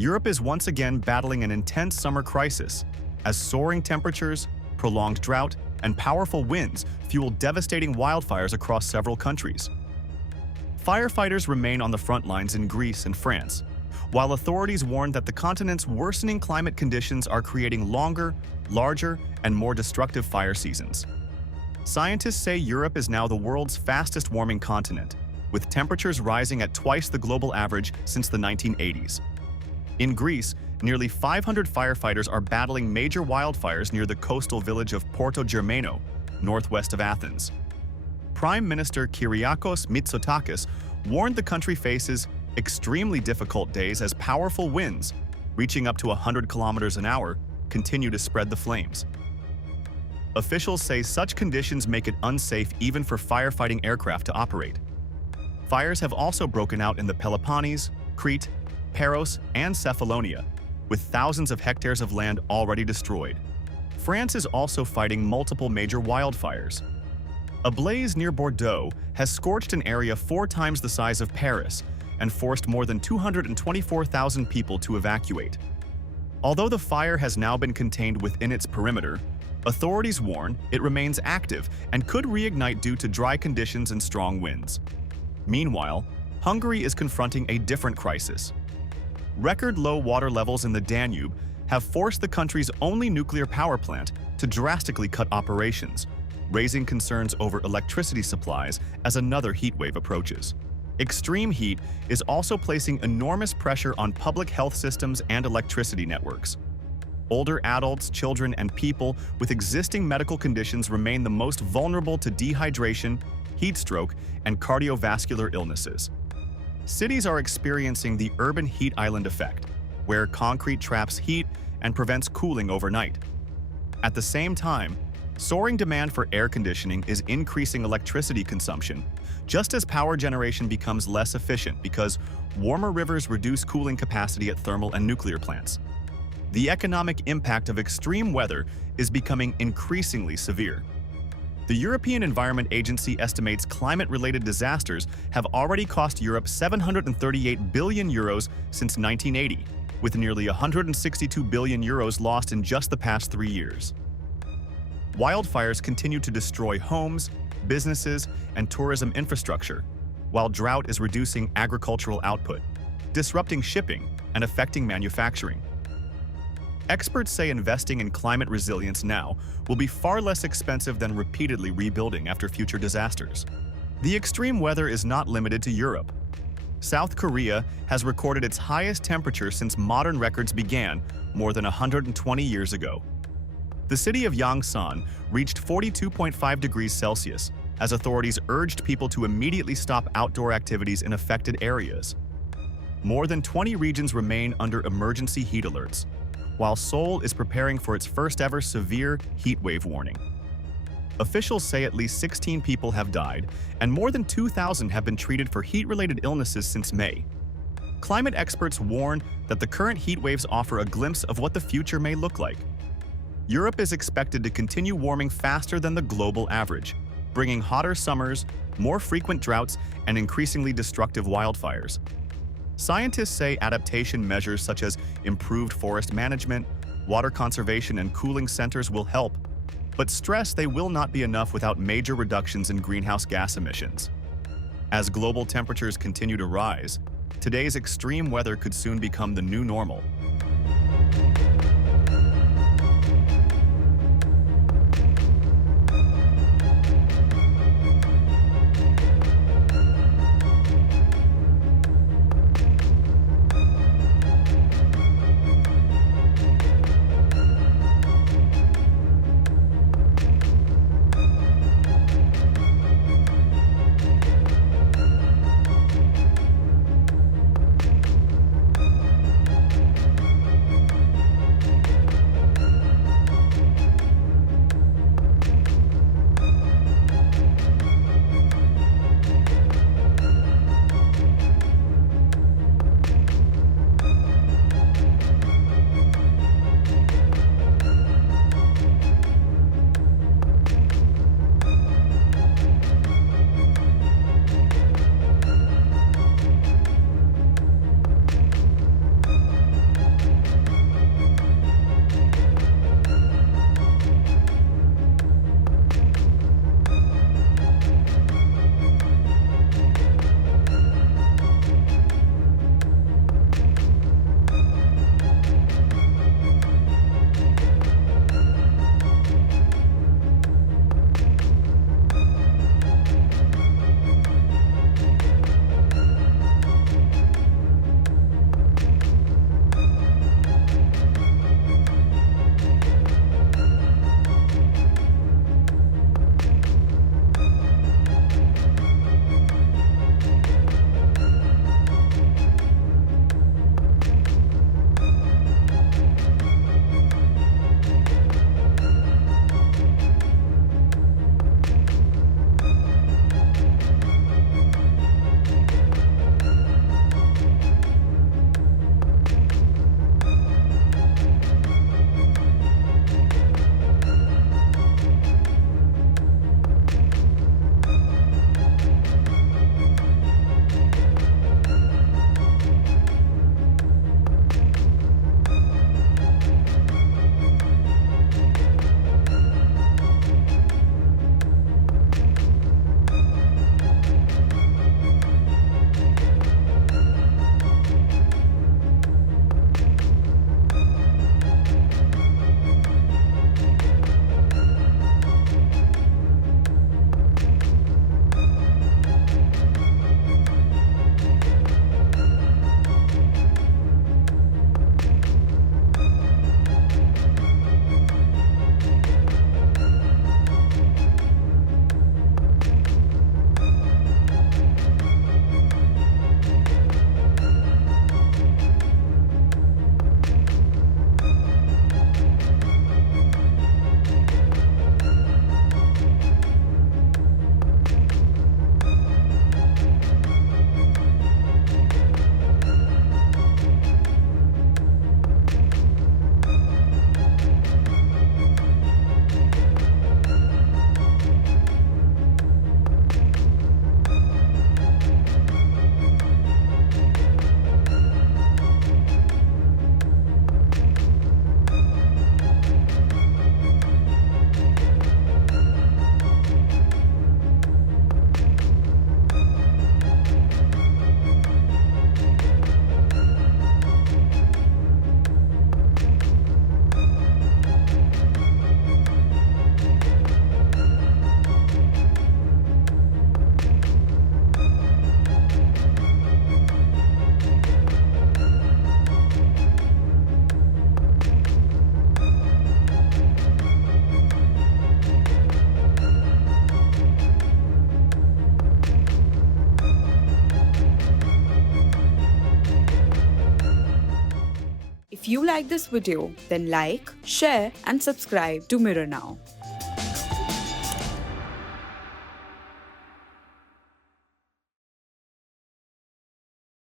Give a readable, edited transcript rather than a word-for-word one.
Europe is once again battling an intense summer crisis, as soaring temperatures, prolonged drought, and powerful winds fuel devastating wildfires across several countries. Firefighters remain on the front lines in Greece and France, while authorities warn that the continent's worsening climate conditions are creating longer, larger, and more destructive fire seasons. Scientists say Europe is now the world's fastest-warming continent, with temperatures rising at twice the global average since the 1980s. In Greece, nearly 500 firefighters are battling major wildfires near the coastal village of Porto Germano, northwest of Athens. Prime Minister Kyriakos Mitsotakis warned the country faces extremely difficult days as powerful winds, reaching up to 100 kilometers an hour, continue to spread the flames. Officials say such conditions make it unsafe even for firefighting aircraft to operate. Fires have also broken out in the Peloponnese, Crete, Paros, and Cephalonia, with thousands of hectares of land already destroyed. France is also fighting multiple major wildfires. A blaze near Bordeaux has scorched an area 4 times the size of Paris and forced more than 224,000 people to evacuate. Although the fire has now been contained within its perimeter, authorities warn it remains active and could reignite due to dry conditions and strong winds. Meanwhile, Hungary is confronting a different crisis. Record low water levels in the Danube have forced the country's only nuclear power plant to drastically cut operations, raising concerns over electricity supplies as another heatwave approaches. Extreme heat is also placing enormous pressure on public health systems and electricity networks. Older adults, children, and people with existing medical conditions remain the most vulnerable to dehydration, heat stroke, and cardiovascular illnesses. Cities are experiencing the urban heat island effect, where concrete traps heat and prevents cooling overnight. At the same time, soaring demand for air conditioning is increasing electricity consumption, just as power generation becomes less efficient because warmer rivers reduce cooling capacity at thermal and nuclear plants. The economic impact of extreme weather is becoming increasingly severe. The European Environment Agency estimates climate-related disasters have already cost Europe €738 billion since 1980, with nearly €162 billion lost in just the past 3 years. Wildfires continue to destroy homes, businesses, and tourism infrastructure, while drought is reducing agricultural output, disrupting shipping, and affecting manufacturing. Experts say investing in climate resilience now will be far less expensive than repeatedly rebuilding after future disasters. The extreme weather is not limited to Europe. South Korea has recorded its highest temperature since modern records began more than 120 years ago. The city of Yongsan reached 42.5 degrees Celsius as authorities urged people to immediately stop outdoor activities in affected areas. More than 20 regions remain under emergency heat alerts, while Seoul is preparing for its first-ever severe heatwave warning. Officials say at least 16 people have died, and more than 2,000 have been treated for heat-related illnesses since May. Climate experts warn that the current heatwaves offer a glimpse of what the future may look like. Europe is expected to continue warming faster than the global average, bringing hotter summers, more frequent droughts, and increasingly destructive wildfires. Scientists say adaptation measures such as improved forest management, water conservation, and cooling centers will help, but stress they will not be enough without major reductions in greenhouse gas emissions. As global temperatures continue to rise, today's extreme weather could soon become the new normal. If you like this video, then like, share and subscribe to Mirror Now.